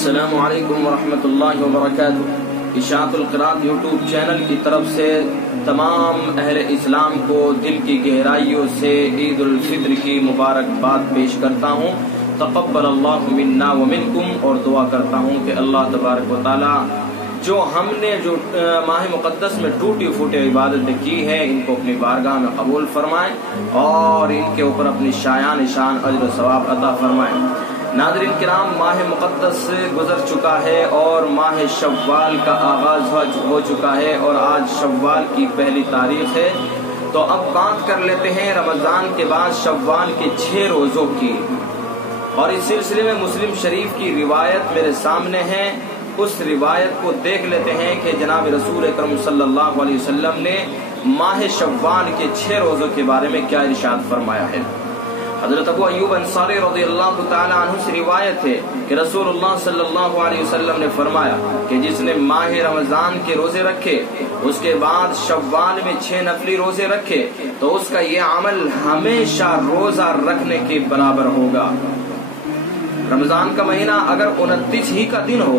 السلام علیکم ورحمۃ اللہ وبرکاتہ۔ اشاعت القرات یوٹیوب چینل کی طرف سے تمام اہل اسلام کو دل کی گہرائیوں سے عید الفطر کی مبارکباد پیش کرتا ہوں۔ تقبل اللہ منا ومنکم، اور دعا کرتا ہوں کہ اللہ تبارک و تعالی جو ہم نے ماہ مقدس میں ٹوٹی پھوٹی عبادتیں کی ہیں ان کو اپنی بارگاہ میں قبول فرمائیں اور ان کے اوپر اپنی شایان شان اجر و ثواب عطا فرمائیں۔ ناظرین کرام، ماہ مقدس گزر چکا ہے اور ماہ شوال کا آغاز ہو چکا ہے اور آج شوال کی پہلی تاریخ ہے۔ تو اب بات کر لیتے ہیں رمضان کے بعد شوال کے 6 روزوں کی، اور اس سلسلے میں مسلم شریف کی روایت میرے سامنے ہے۔ اس روایت کو دیکھ لیتے ہیں کہ جناب رسول اکرم صلی اللہ علیہ وسلم نے ماہ شوال کے 6 روزوں کے بارے میں کیا ارشاد فرمایا ہے۔ حضرت ابو ایوب انصاری رضی اللہ تعالی عنہ سے روایت ہے کہ رسول اللہ صلی اللہ علیہ وسلم نے فرمایا کہ جس نے ماہ رمضان کے روزے رکھے اس کے بعد شوال میں 6 نفلی روزے رکھے تو اس کا یہ عمل ہمیشہ روزہ رکھنے کے برابر ہوگا۔ رمضان کا مہینہ اگر 29 ہی کا دن ہو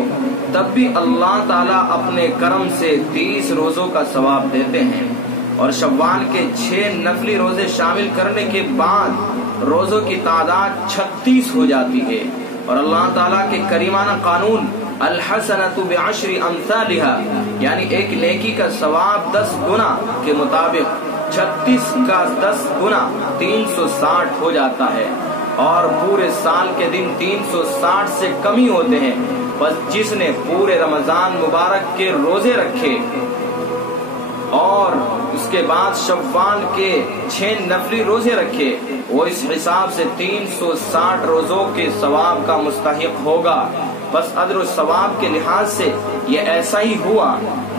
تب بھی اللہ تعالیٰ اپنے کرم سے 30 روزوں کا ثواب دیتے ہیں، اور شوال کے 6 نفلی روزے شامل کرنے کے بعد روزوں کی تعداد 36 ہو جاتی ہے، اور اللہ تعالیٰ کے کریمانہ قانون الحسنۃ بعشر امثالها، یعنی ایک نیکی کا ثواب 10 گنا کے مطابق 36 کا 10 گنا 360 ہو جاتا ہے، اور پورے سال کے دن 360 سے کم ہی ہوتے ہیں۔ بس جس نے پورے رمضان مبارک کے روزے رکھے اور اس کے بعد شوال کے 6 نفلی روزے رکھے وہ اس حساب سے 360 روزوں کے ثواب کا مستحق ہوگا۔ بس اجر و ثواب کے لحاظ سے یہ ایسا ہی ہوا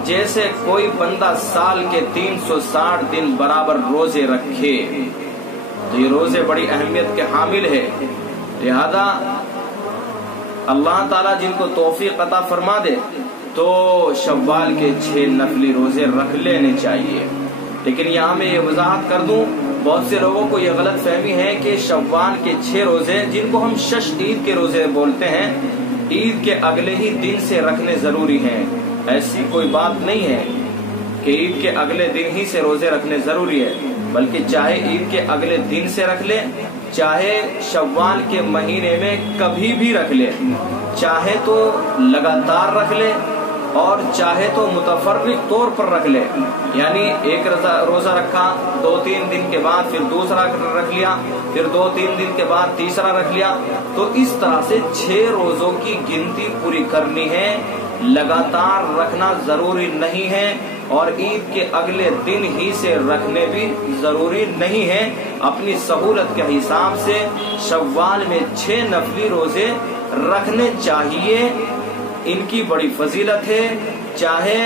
جیسے کوئی بندہ سال کے 360 دن برابر روزے رکھے۔ تو یہ روزے بڑی اہمیت کے حامل ہے، لہذا اللہ تعالیٰ جن کو توفیق عطا فرما دے تو شوال کے 6 نفلی روزے رکھ لینے چاہیے۔ لیکن یہاں میں یہ وضاحت کر دوں، بہت سے لوگوں کو یہ غلط فہمی ہے کہ شوال کے 6 روزے جن کو ہم شش عید کے روزے بولتے ہیں عید کے اگلے ہی دن سے رکھنے ضروری ہیں۔ ایسی کوئی بات نہیں ہے کہ عید کے اگلے دن ہی سے روزے رکھنے ضروری ہے، بلکہ چاہے عید کے اگلے دن سے رکھ لے، چاہے شوال کے مہینے میں کبھی بھی رکھ لے، چاہے تو لگاتار رکھ لے اور چاہے تو متفرق طور پر رکھ لے، یعنی ایک روزہ رکھا 2-3 دن کے بعد پھر دوسرا رکھ لیا، پھر 2-3 دن کے بعد تیسرا رکھ لیا، تو اس طرح سے 6 روزوں کی گنتی پوری کرنی ہے۔ لگاتار رکھنا ضروری نہیں ہے اور عید کے اگلے دن ہی سے رکھنے بھی ضروری نہیں ہے۔ اپنی سہولت کے حساب سے شوال میں 6 نفلی روزے رکھنے چاہیے، ان کی بڑی فضیلت ہے، چاہے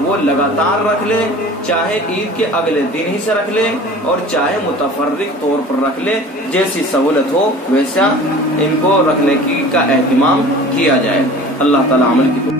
وہ لگاتار رکھ لے، چاہے عید کے اگلے دن ہی سے رکھ لے، اور چاہے متفرق طور پر رکھ لے، جیسی سہولت ہو ویسا ان کو رکھنے کا اہتمام کیا جائے۔ اللہ تعالیٰ عمل کی